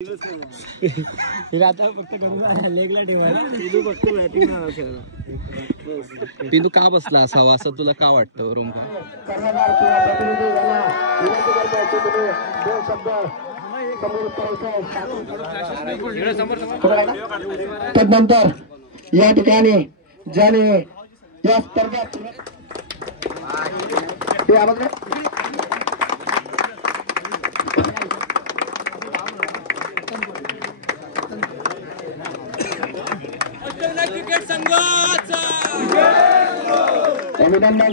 आता फक्त लेगला पिंटू का बसला असावा असं तुला का वाटतं रोमका? तदनंतर या ठिकाणी ज्याने या स्पर्धेत क्रिकेट संघाचा अभिनंदन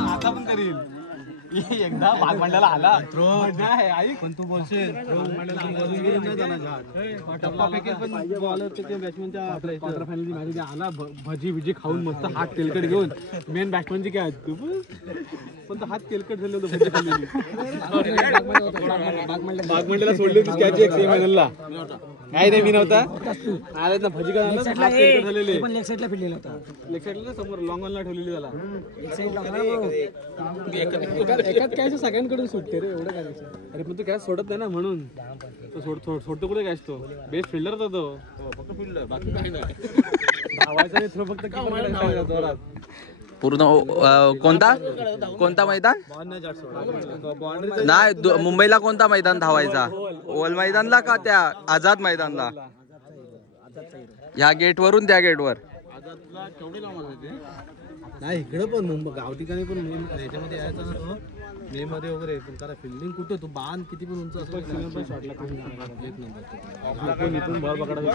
आता पण करील एकदा भागमंडळाला आला नाही आई पण तू बोलशील टप्पा पॅकेज पण बॉलर ते बॅट्समनच्या आपल्या क्वार्टर फायनल मॅच आला भजी बिजी खाऊन मस्त हात तेलकट घेऊन मेन बॅट्समनची काय तू पण तो हात तेलकट झाले होते भजी खाल्लेली भागमंडळाला सोडली होती त्याची एक सेमीफायनलला नाही रे मी नव्हता आले ना भजी खायला हात तेलकट झालेले पण लेग साईडला फिरलेला होता लेग साईडला समोर लॉंग ऑनला ठेवलेली त्याला एकाच कॅच सगळ्यांकडून सुटते रे एवढं काय अरे पण तू कॅच सोडत नाही ना म्हणून तो सोडतो कुठे कॅच तो बेस्ट फिल्डर होता तो फक्त फिल्डर बाकी काही नाही धावायचा नाही थ्रो फक्त पूर्ण कोणता मैदान नाही मुंबईला कोणता मैदान धावायचा? ओव्हल मैदानला का त्या आझाद मैदानला? ह्या गेट वरून त्या गेट वर नाही इकडे पण मुंबई गाव ठिकाणी पण ह्याच्यामध्ये यायचा ना तो मे मध्ये वगैरे पण त्याला फिल्डिंग कुठं तू बांध किती पण उंच असतो शॉटला इथून बॉल पकडायचा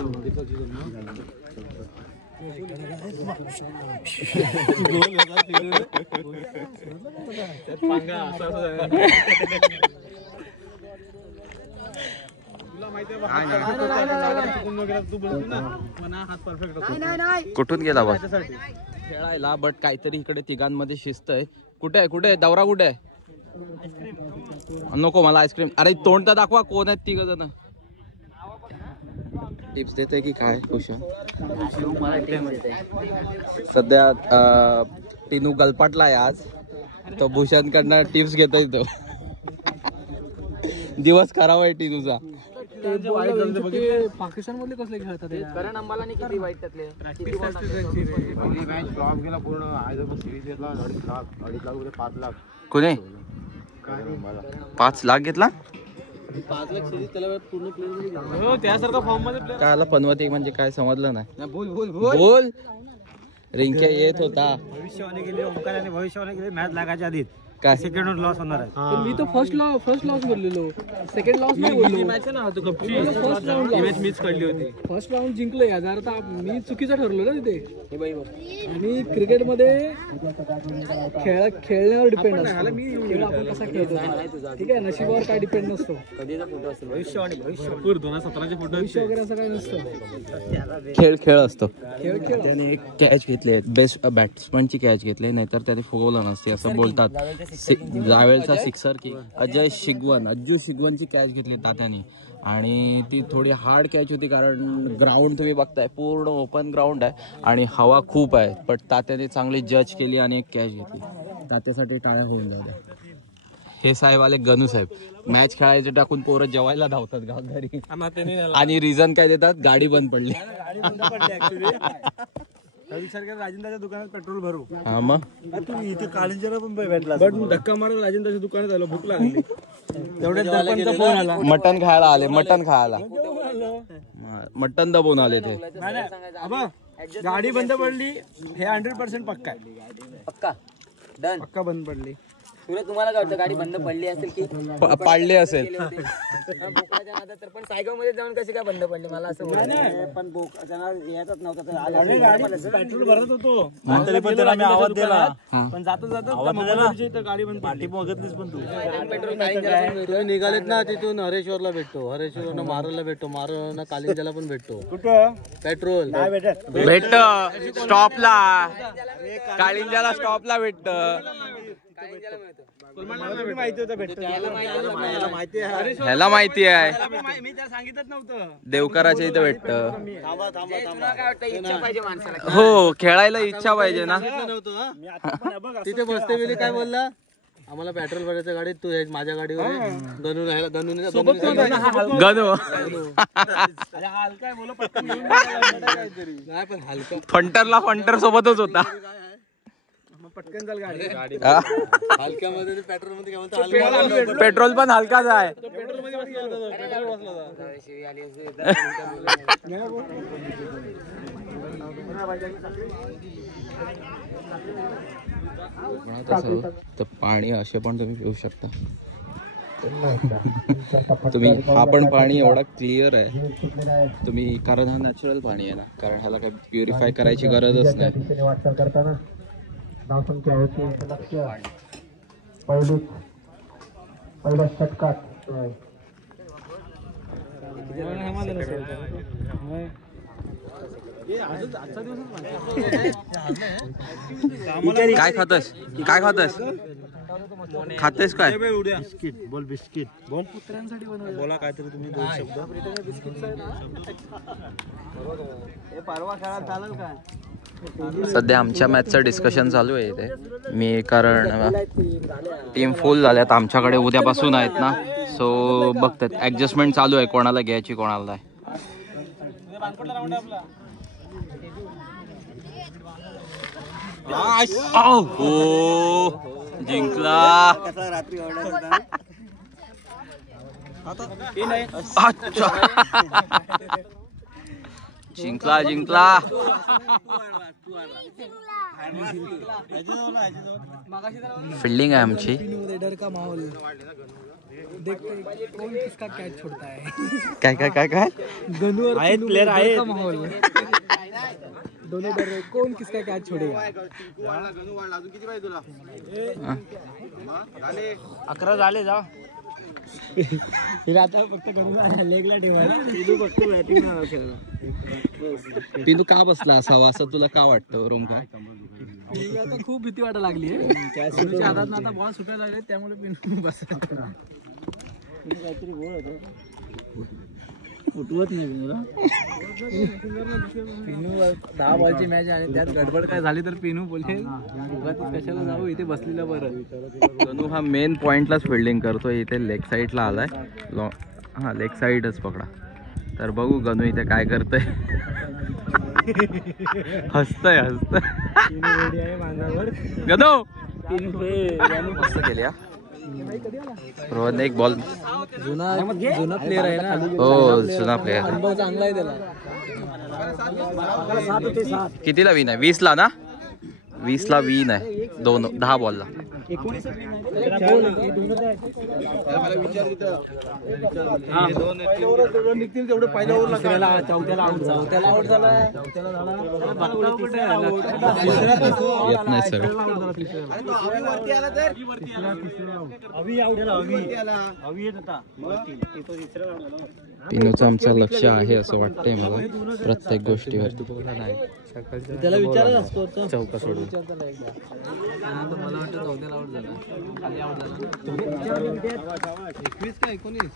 कुठून गेला बघ खेळायला बट काहीतरी इकडे तिघांमध्ये शिस्त आहे. कुठे आहे दौरा कुठे आहे? नको मला आईस्क्रीम. अरे तोंड तर दाखवा कोण आहेत तिघ जण. टिप्स देते की काय खुश? सध्या टिनू गलपाटला आहे आज तो भूषण कडनं टिप्स घेतोय तो. दिवस खराब आहे टिनूचा. पाकिस्तान मध्ये कसले खेळतात करण अंबालाने किती वाईट त्यातले पहिली मॅच फ्लॉप गेला पूर्ण सिरीज घेतला 2.5 लाख रुपये 5 लाख कोणी 5 लाख घेतला 5 लाख सिरीज त्याला पूर्ण प्लेयर त्यासारखा फॉर्म मध्ये प्लेयर काय पनवती म्हणजे काय समजलं नाही. बोल रिंक्या येत होता भविष्यवाणी गेली ओंकाराने भविष्यवाणी गेली मॅच लागायच्या आधी काय सेकंड लॉस होणार आहे. मी तो फर्स्ट लॉस बोललेलो सेकंड लॉस नाही बोललो. मॅच आहे ना तो कपची फर्स्ट राऊंड मॅच मीच काढली होती. फर्स्ट राऊंड जिंकलो यार आता मी चुकीचं ठरलो ना तिथे. आणि क्रिकेट मध्ये खेळण्यावर डिपेंड असतो. खेळ आपण कसा खेळतो ठीक आहे नशिबावर काय डिपेंड नसतो. भविष्यवाणी 2017चे फोटो भविष्य वगैरे असं काय नसतं. खेळ असतो. त्याने एक कॅच घेतले बेस्ट बॅट्समनची कॅच घेतली नाहीतर त्याने फुगवलं नसते असं बोलतात. जावेलचा सिक्सर की अज्जू शिगवनची कॅच घेतली तात्याने आणि ती थोडी हार्ड कॅच होती कारण ग्राउंड तुम्ही बघताय पूर्ण ओपन ग्राउंड आहे आणि हवा खूप आहे. पण तात्याने चांगली जज केली आणि एक कॅच घेतली. तात्यासाठी टाळ्या होऊन जाऊ द्या. हे साहेब आले गणू साहेब मॅच खेळायचे टाकून पोरं जेवायला धावतात घरी आणि रिझन काय देतात गाडी बंद पडली. विचार केला राजेंद्रच्या दुकानात पेट्रोल भरू. हा मग तू इथे काळिंजरा पण भेटला धक्का मारत राजेंद्रच्या दुकानात आलो भूक लागली तेवढ्यात फोन आला मटन खायला आले. मटन दबवून आले ते. गाडी बंद पडली हे 100% पक्का आहे. पक्का बंद पडली. तुम्हाला काय वाटतं गाडी बंद पडली असेल की पाडले असेल? पण सायगाव मध्ये जाऊन कशी काय बंद पडली मला असं पण येतच नव्हता. पेट्रोल भरत होतो तरी पण आम्ही आवाज दिला पण जाता गाडी बंद पाठी बघतलीस पण तू पेट्रोल निघालेत ना तिथून हरेश्वरला भेटतो हरेश्वरला मारला भेटतो मारला कालिंजाला पण भेटतो. कुठं पेट्रोल भेटत स्टॉपला काळिंजाला स्टॉपला भेटत. ह्याला माहिती आहे मी त्या सांगितलं नव्हतं. देवकराच्या इथं भेटत. हो खेळायला इच्छा पाहिजे ना. तिथे बसते वेळी काय बोलला आम्हाला पेट्रोल भरायचं गाडीत तू माझ्या गाडीवर गणू नाही पण हलका फंटरला फंटर सोबतच होता. पटकन चाल गाडी. हलक्यामध्ये पेट्रोल मध्ये काय म्हणतो पेट्रोल पण हलकाच आहे. पेट्रोल मध्ये बसला होता. तर पाणी असे पण तुम्ही पिऊ शकता. तुम्ही हा पण पाणी एवढा क्लिअर आहे तुम्ही, कारण हा नॅचरल पाणी आहे ना, कारण ह्याला काही प्युरिफाय करायची गरजच नाही. पहिल्या षटकात काय खातस काय खातस खातेस काय? बिस्किट बोल, बिस्किट बोल. पुत्रांसाठी बोला काहीतरी तुम्ही 2 शब्द. परवा खेळात चालेल का? सध्या आमच्या मॅचचं डिस्कशन चालू आहे इथे. मी कारण टीम फुल झाल्यात आमच्याकडे, उद्यापासून आहेत ना, सो बघतात ऍडजस्टमेंट चालू आहे कोणाला घ्यायची कोणाला नाही. जिंकला. अच्छा जिंकला जिंकला. फिल्डिंग आहे आमची. काय काय काय काय प्लेयर आहे. दोनों डर रहे, कौन किसका कैच छोड़ेगा? 11 झाले जा. आता फक्त लेगला पिनू का बसला असावा असं तुला का वाटतं रूम काय? आता खूप भीती वाटायला लागली आहे. हातात आता बॉल सुटायला लागले त्यामुळे पिनू बसला. काहीतरी बोल होतं फुटवत नाही पिनू. 10 बॉलची मॅच आणि त्यात गडबड काय झाली तर पिनू बोलेल कशाला जाऊ, इथे बसलेलं बरं. गणू हा मेन पॉइंटलाच फिल्डिंग करतो. इथे लेग साईडला आलाय. हा लेग साईडच पकडा. तर बघू गणू इथे काय करतोय. हसतय गणू मस्त केली. रोहन एक बॉल जुना प्लेअर आहे ना. हो जुना प्लेअर. अनुभव चांगला आहे त्याला. कितीला विन आहे? 20 ला ना? 20 ला विन आहे. 10 बॉलला. येत नाही सर. पिनूचं आमचं लक्ष आहे असं वाटतंय मला प्रत्येक गोष्टीवर. त्याला विचारत असतो चौका सोडून. मला वाटतं 14 आउट झाला. 21 का 19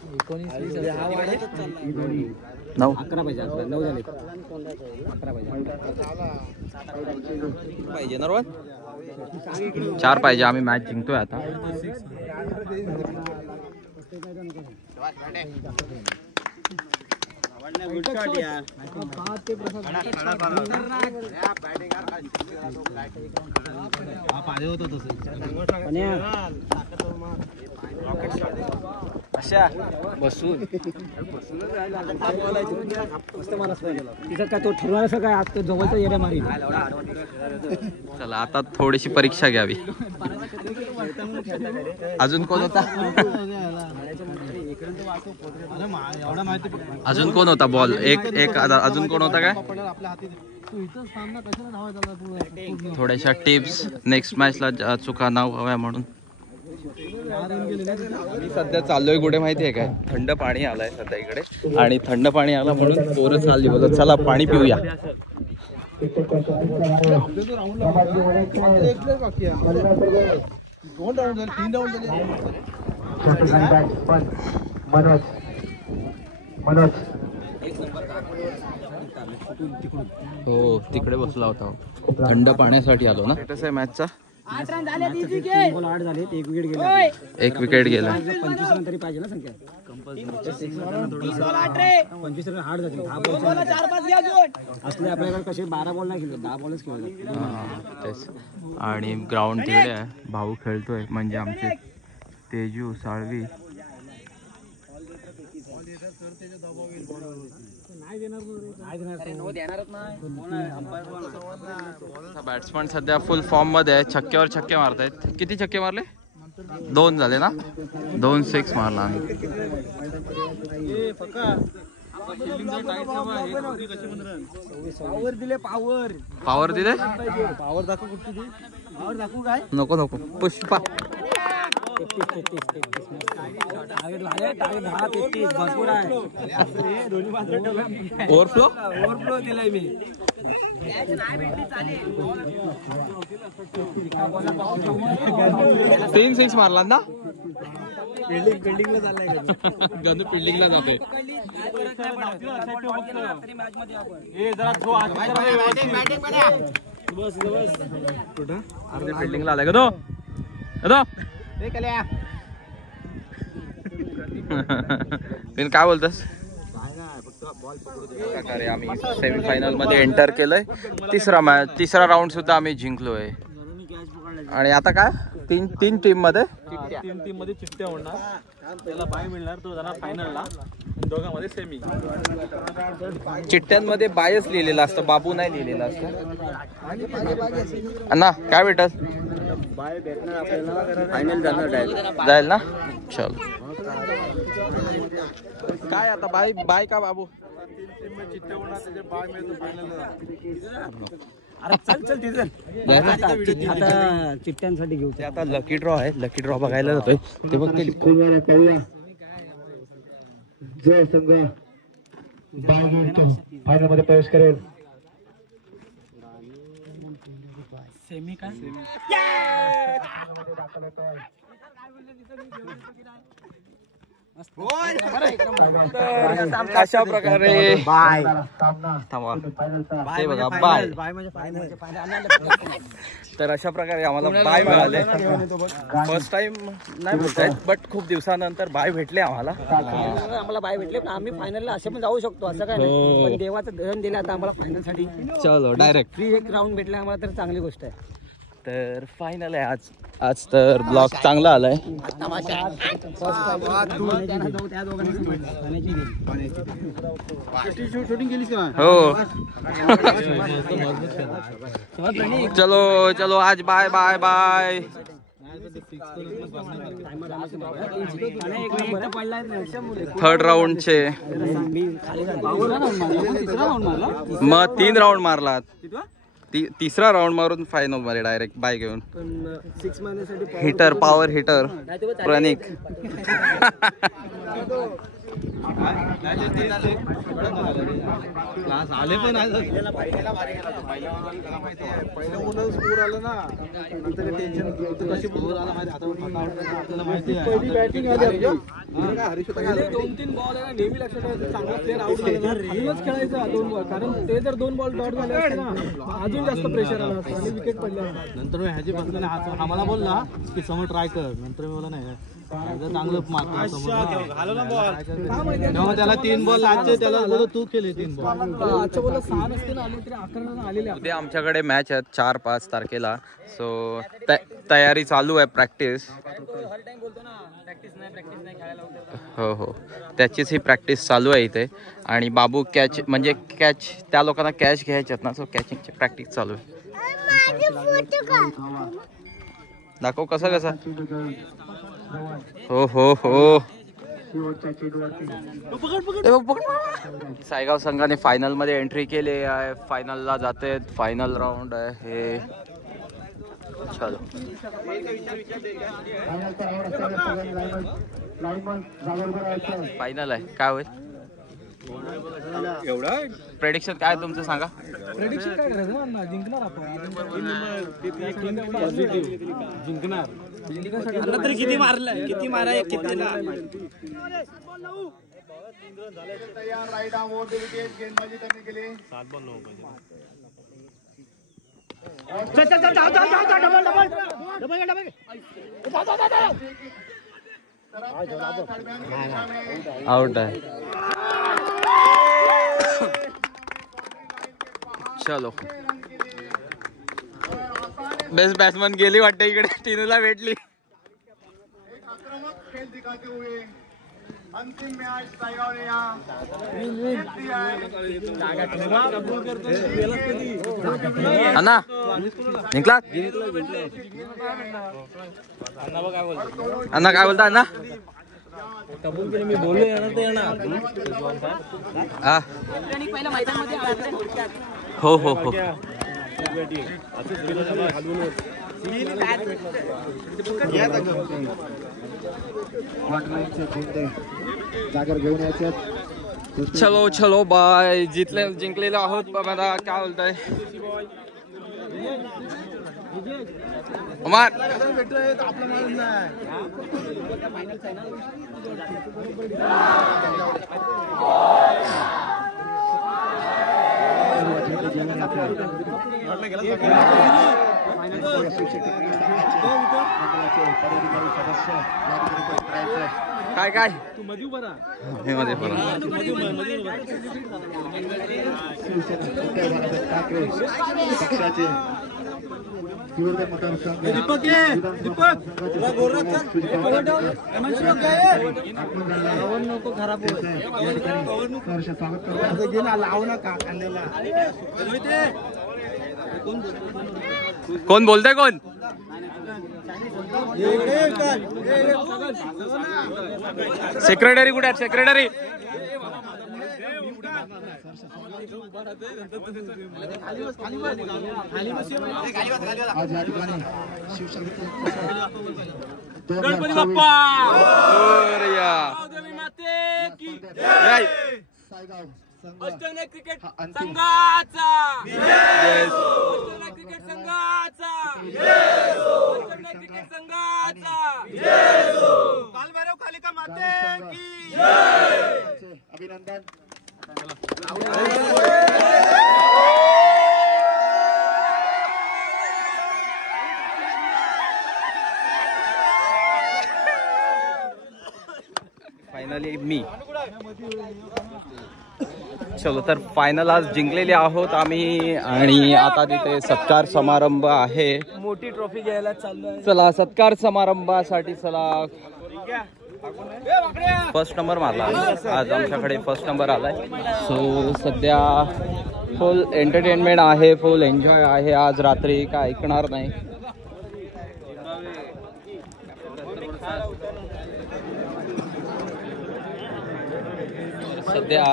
9 11 पाहिजे. 9 झाले. 11 पाहिजे ना रोहन? 4 पाहिजे. आम्ही मॅच जिंकतोय आता. बसून तिथं काय तो ठरवायचं काय आज जवळचा येण्या मारी. चला आता थोडीशी परीक्षा घ्यावी. अजून कोण होता? अजून कोण होता बॉल? एक अजून कोण होता काय? थोड्याशा टिप्स नेक्स्ट मॅचला चुका नाव हव्या म्हणून. मी सध्या चाललोय कुठे माहिती आहे काय? थंड पाणी आलंय सध्या इकडे आणि थंड पाणी आलं म्हणून पोरं चालली बोलत चला पाणी पिऊया. हो तिकडे बसला होता. थंड पाण्यासाठी आलो ना. स्टेटस आहे मॅचचा 8 रन झाले, 8 झाले, 1 विकेट गेला. 1 विकेट गेला. 25 रन तरी पाहिजे ना संख्या. 25 रन हार्ड जातील. 10 बॉल असले आपल्याकडे कसे 12 बॉल नाही खेळले, 10 बॉलच खेळले. तेच. आणि ग्राउंड तिकडे आहे, भाऊ खेळतोय म्हणजे आमचे तेजू साळवी. बॅट्समन सध्या फुल फॉर्म मध्ये आहे, छक्क्यावर छक्के मारतायत. किती छक्के मारले? 2 झाले ना. 2 6 मारला आम्ही. पावर दिले, पावर दिले. पावर दाखव कुठची ती. पावर दाखवू काय? नको पुष्पा. 33 भरपूर आहे. ओव्हरफ्लो दिलाय मी. 3 6 मारला ना. बिल्डिंगला चाललाय. गंदू फिल्डिंगला जातोय. कुठं फिल्डिंगला आलाय गदो. काय बोलतोस? प्रकारे आम्ही सेमीफायनल मध्ये एंटर केलंय. तिसरा राऊंड सुद्धा आम्ही जिंकलोय. आणि आता काय तीन टीम मध्ये चिठ्ठ्या होणार. त्याला बाय मिळणार, तो जाणार फायनलला. दोघांमध्ये सेमी. चिठ्ठ्यांमध्ये बायच लिहिलेलं असतं, बाबू नाही लिहिलेलं असतं. अण्णा काय भेटल? बाय भेटणार आपल्याला. फायनल जाईल ना. चल काय आता बाय का बाबू? चिठ्ठ्या होणार, त्याच्या बाय मिळतो फायनलला. आता चिठ्ठ्यांसाठी घेऊ. ते आता लकी ड्रॉ आहे, लकी ड्रॉ बघायला जातोय. ते बघ ते जो संघ फायनल मध्ये प्रवेश करेल. सेमी काय? अशा प्रकारे थांबा ते बघा बाय. तर अशा प्रकारे आम्हाला बाय मिळाले. फर्स्ट टाइम नाही बोलतायत, बट खूप दिवसानंतर बाय भेटले आम्हाला. बाय भेटले. आम्ही फायनलला असे पण जाऊ शकतो, असं काय नाही. पण देवाचं धन दिलं आता आम्हाला फायनल साठी. चलो डायरेक्ट फ्री 1 राऊंड भेटला आम्हाला, तर चांगली गोष्ट आहे. तर फायनल आहे आज तर ब्लॉग चांगला आलाय. शूटिंग केलीस का? हो. चलो आज बाय बाय बाय. थर्ड राऊंडचे मग 3 राऊंड मारलात. तिसरा राऊंड मारून फायनल मध्ये डायरेक्ट बाय घेऊन. Hitter power hitter Pranik. आले पण पहिलं मुलं स्कोर आलं ना, नंतर टेन्शन कशी स्कोर आला माहिती. आपल्याला माहिती आहे 2-3 बॉल आहे ना, नेहमी लक्षात ठेवायचं. चांगला प्लेअर आउट झाला ना, खेळायचा 2 बॉल. कारण ते जर 2 बॉल डॉट झाले असते ना, अजून जास्त प्रेशर आला असतं आणि विकेट पडल्या. नंतर मी ह्याची बसलेला आम्हाला बोलला की समोर ट्राय कर. नंतर मी बोला नाही चांगलं मारतो त्याला 3 बॉल आजचे. त्याला बोलतो तू केले 3 बॉल. आजच्या बॉलला 6 नसते ना आले, तरी 11 रन आलेले. उद्या आमच्याकडे मॅच आहेत 4-5 तारखेला. सो तयारी चालू आहे, प्रॅक्टिस. हो त्याचीच ही प्रॅक्टिस चालू आहे इथे. आणि बाबू कॅच म्हणजे कॅच त्या लोकांना कॅच घ्यायच्यात ना, सो कॅचिंगची प्रॅक्टिस चालू आहे. दाखव कसा. हो सायगाव संघाने फायनल मध्ये एंट्री केली आहे. फायनलला जाते. फायनल राऊंड आहे हे. चलो फायनल आहे. काय होईल एवढा प्रेडिक्शन काय तुमचं सांगा. प्रेडिक्शन काय करायचं ना, जिंकणार आपण. जिंकणार. तरी किती मारलं, किती मारा कितीला. Right arm over the wicket, गेंदबाजी करने के लिए 7 बॉल 9 बजे. आउट आहे. चलो बेस्ट बॅट्समन गेली वाटते इकडे. टिनूला भेटली. अंतिम मॅच सायगावने अण्णा जिंकला. अण्णा काय बोलता अण्णा? मी बोललो येणार ते येणार. हा हो हो हो. जागर घेऊन यायचे. चलो चलो बाय. जिंकलेलो आहोत. बाबा काय बोलताय अमर? काय काय तू मध्ये उभा राहा. हे मध्ये पण ठाकरे पक्षाचे दीपक ये दीपक नको खराब गेला लावू नका कांद्याला. कोण बोलतंय? कोण सेक्रेटरी कुठे आहेत? सेक्रेटरी गणपती बाप्पा अष्टविनायक क्रिकेट संघाचा अष्टविनायक क्रिकेट संघाचा अष्टविनायक क्रिकेट संघाचा कालभैरव कालिका माते की अभिनंदन. फायनली मी. चलो तर फायनल आज जिंकलेले आहोत आम्ही. आणि आता तिथे सत्कार समारंभ आहे. मोठी ट्रॉफी घ्यायला चाललोय. चला सत्कार समारंभासाठी चला. फर्स्ट नंबर मारला आज आमच्याकडे. फर्स्ट नंबर आलाय. सो सध्या फुल एंटरटेनमेंट आहे. फुल एन्जॉय आहे. आज रात्री काय ऐकणार नाही. सध्या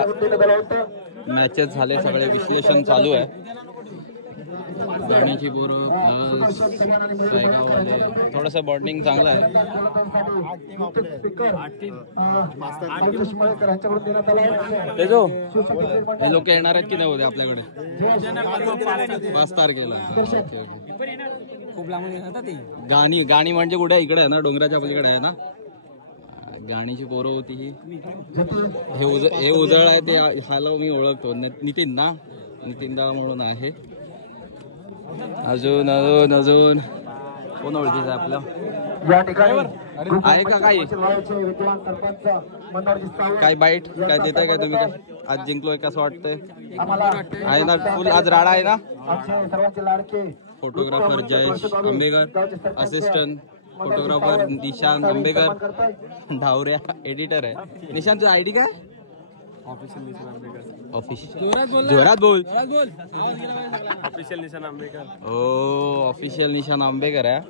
मॅचेस झाले. सगळे विश्लेषण चालू आहे. गाण्याची बोरं सायगाववाले थोडंसं बॉन्डिंग चांगलं आहे. ते जो हे लोक येणार आहेत की नाही होते आपल्याकडे 5 तारखेला. खूप लांबून येतात ते. गाणी म्हणजे कुठे इकडे आहे ना, डोंगराच्या पलीकडे आहे ना. गाणीची पोरं होती ही. हे उजळ आहे ते ह्याला मी ओळखतो. नितीन ना, नितीन दा म्हणून आहे. अजून अजून अजून कोण ओळखीचं आहे आपलं? या ठिकाणी आहे का काही काय बाईट काय देताय काय तुम्ही? काय आज जिंकलोय कसं वाटतंय? आहे ना फुल आज राडा आहे ना. सर्वांचे लाडके photographer Jayesh Ambekar, assistant photographer Nishant Ambekar, धावऱ्या एडिटर आहे. निशांत तुझा आयडी काय? ऑफिशियल निशांत आंबेकर. जोरात बोल. ऑफिशियल निशांत आंबेकर. ओ ऑफिशियल निशांत आंबेकर आहे.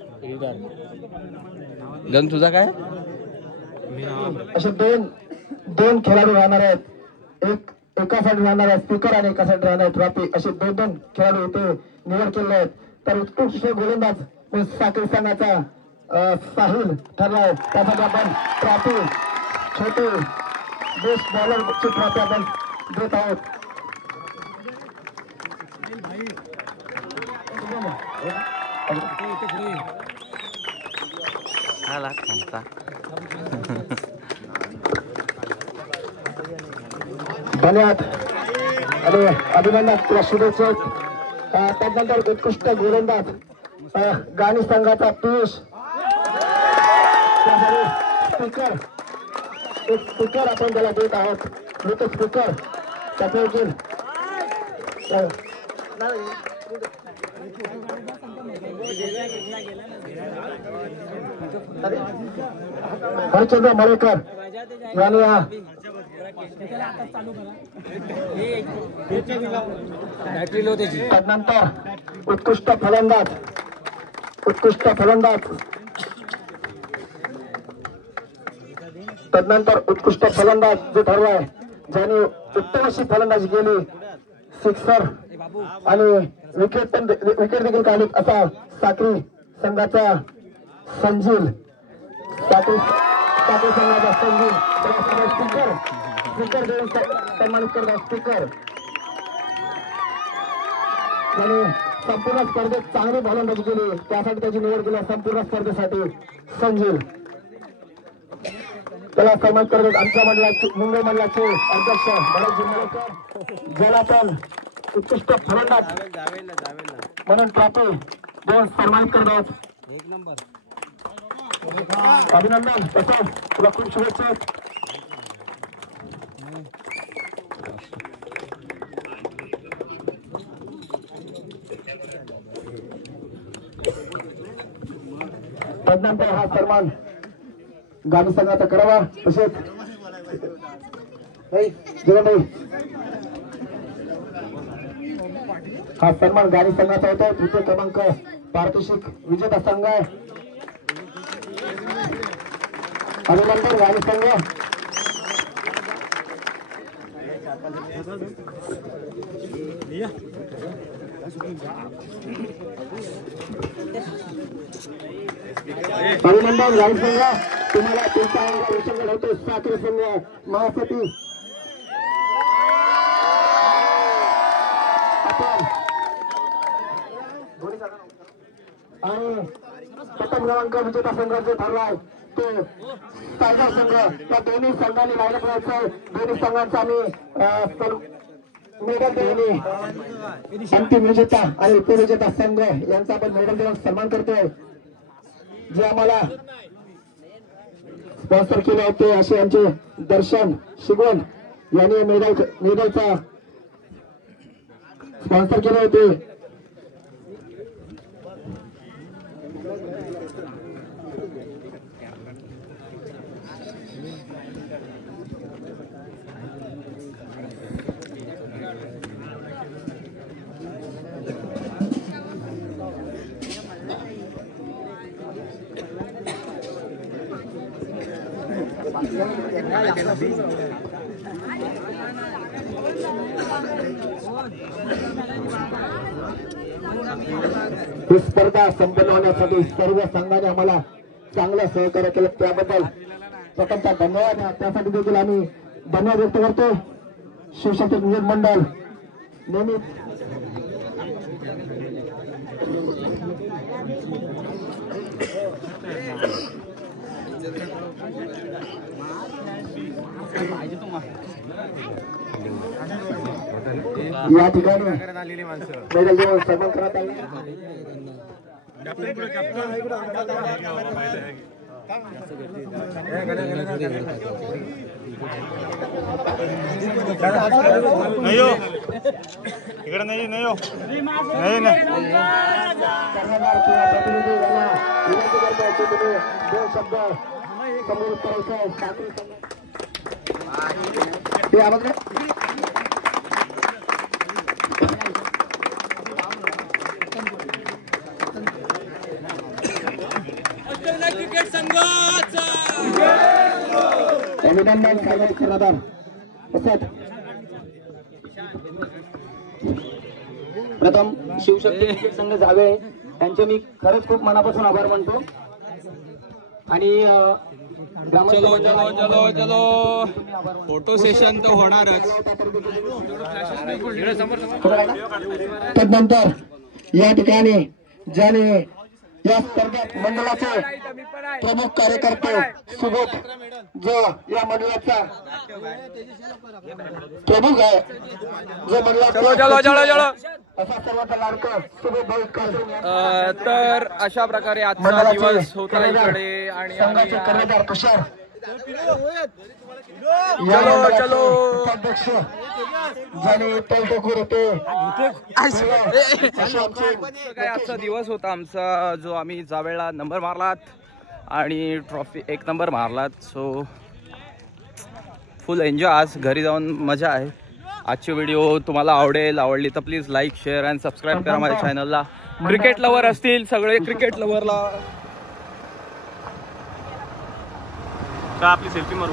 गण तुझा काय? असे दोन खेळाडू राहणार आहेत. एका साईड राहणार आहे स्पीकर आणि एका साईड राहणार आहे ट्रॉफी. असे दोन खेळाडू इथे निवड केले आहेत. तर उत्कृष्ट गोलंदाज साखळी संघाचा साहिल ठरलाय. त्यासाठी आपण ट्रॉफी छोटी बेस्ट बॉलरची ट्रॉफी आपण देत आहोत. धन्यवाद आणि अभिनंदन. तुला शुभेच्छा. त्यानंतर उत्कृष्ट गोलंदाज गाणी संघाचा पियुष, स्पीकर, एक स्पीकर आपण त्याला देत आहोत, मृत स्पीकर त्याचे देखील हरचंद्र मरेकर यांनी त्यानंतर उत्कृष्ट फलंदाज तदनंतर उत्कृष्ट फलंदाज जो ठरलाय, ज्याने उत्तम अशी फलंदाजी केली, सिक्सर आणि विकेट देखील काढली असा साक्री संघाचा संजील, साक्री संघाचा संजील स्पीकर देऊन सन्मानित करतात. स्पीकर त्याने संपूर्ण स्पर्धेत चांगली फलंदाजी केली, त्यासाठी त्याची निवड केली संपूर्ण स्पर्धेसाठी संजील. त्याला सन्मानित करतात आमच्या मंडळाचे, मुंबई मंडळाचे अध्यक्ष भरत जिंमलेकर, ज्याला पण उत्कृष्ट फलंदाज म्हणून ट्रॉफी देऊन सन्मानित करतात. अभिनंदन, तसंच तुला खूप शुभेच्छा. तदनंतर हा सन्मान गाणी संघाचा करावा. तसेच हा सन्मान गाणी संघाचा होता. तृतीय क्रमांक पारितोषिक विजेता संघ आहे. अभिनंदन गाणी संघ. अभिनंदन गाणी संघ. तुम्हाला तुमचा विषय होतो साखरे संघ महासती. आणि प्रथम क्रमांक विजेता संघ जो ठरलाय तो ताजा संघ. त्या दोन्ही संघांनी राहिला पाहिजे. दोन्ही संघांचा आम्ही मेडल देऊन अंतिम विजेता आणि उपविजेता संघ यांचा आपण मेडल देऊन सन्मान करतोय. जे आम्हाला स्पॉन्सर केले होते असे आमचे दर्शन शिगवण यांनी मेडलचा स्पॉन्सर केले होते. ही स्पर्धा संपन्न होण्यासाठी सर्व संघाने आम्हाला चांगलं सहकार्य केलं, त्याबद्दल प्रथमतः धन्यवाद. त्यासाठी देखील आम्ही धन्यवाद व्यक्त करतो. शिवशक्ती क्रिकेट मंडळ नेहमी या ठिकाणी मेडल देऊन सन्मान करण्यात आले. इकडे नाही नाही हो नाही नाही दोन शब्द समोर करायचं क्रिकेट संघाचा अभिनंदन साजरे करणार. तसंच प्रथम शिवशक्ती क्रिकेट संघ जावे यांचे मी खरंच खूप मनापासून आभार मानतो. आणि चलो चलो चलो चलो फोटो सेशन तर होणारच. तदनंतर या ठिकाणी ज्याने या स्पर्धेत मंडळाचे प्रमुख कार्यकर्ते सुबोध जो या मंडळाचा प्रमुख आहे, जो मंडळाचा असा सर्वांचा लाडका सुबोध भाऊ कासरे. तर अशा प्रकारे आजचा दिवस होता इकडे आणि संघाचे कर्णधार तुषार चलो अध्यक्ष ज्याने तोलटोकूर होते. काय आजचा दिवस होता आमचा, जो आम्ही जावेळा नंबर मारलात आणि ट्रॉफी 1 नंबर मारलात. So full enjoy. आज घरी जाऊन मजा आहे. आजची व्हिडिओ तुम्हाला आवडली तर please like share and subscribe करा माझ्या चॅनलला. क्रिकेट लवर असतील सगळे क्रिकेट लवरला का आपली सेल्फी मारू.